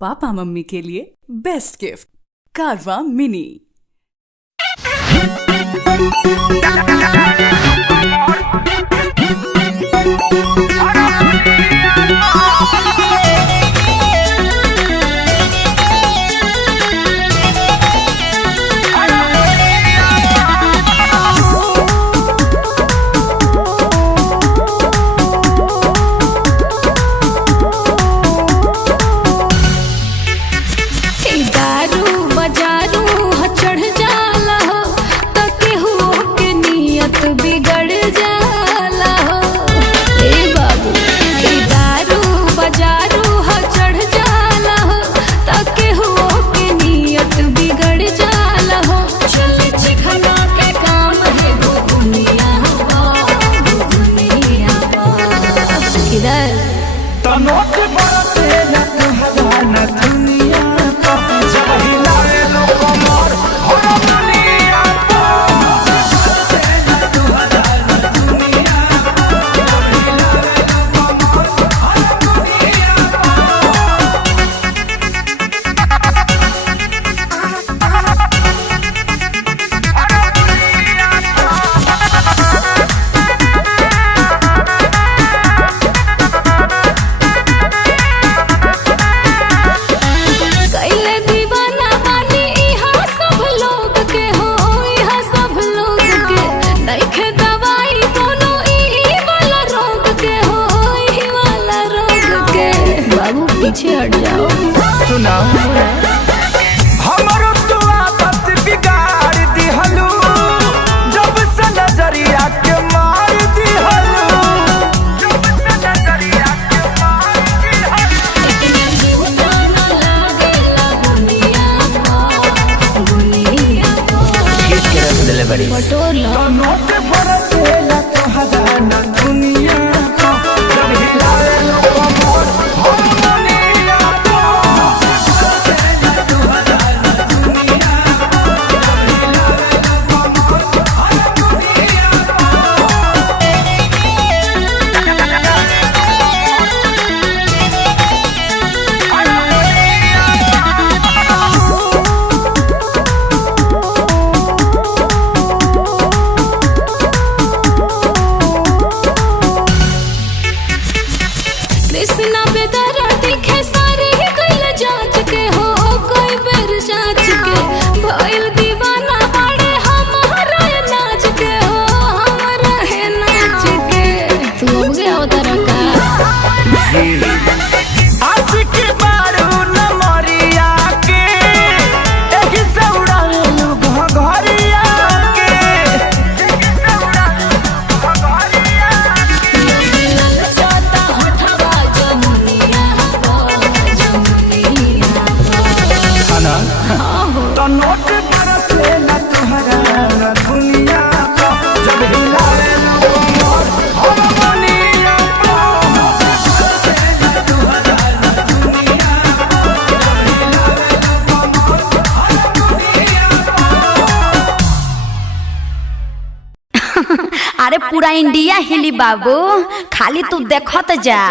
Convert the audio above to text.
Papa mummy के लिए best gift कारवा मिनी। पीछे हट जाओ। सुना हमरो तो आदत बिगाड़ दिहलू, जब से नजरिया के मार दिहलू, जब से नजरिया के मार दिहलू। ना लागेला दुनिया को ठीक के रख देले बड़ी बटोर लो। नोट बरसेला तोहरा ना दुनिया को, जब हिलावे लो कमर हम दुनिया को। कृष्णा बेदरा दिखे सारे कइल जांच के हो, कोई बेर जांच के भइल दीवाना बड़े हमारा नाच के हो, हमारा है नाच के। तू हो गया उधर का आशिक बारू न मरिया के, एही से उड़ालू घघरिया के, एही से उड़ालू घघरिया के। चाहता हटवा जमुनिया खाना तो नोट बरसेला तोहरा ना दुनिया को, जब हिलावे लो कमर हम दुनिया को। अरे पूरा इंडिया हिली बाबू, खाली तू देखत जा।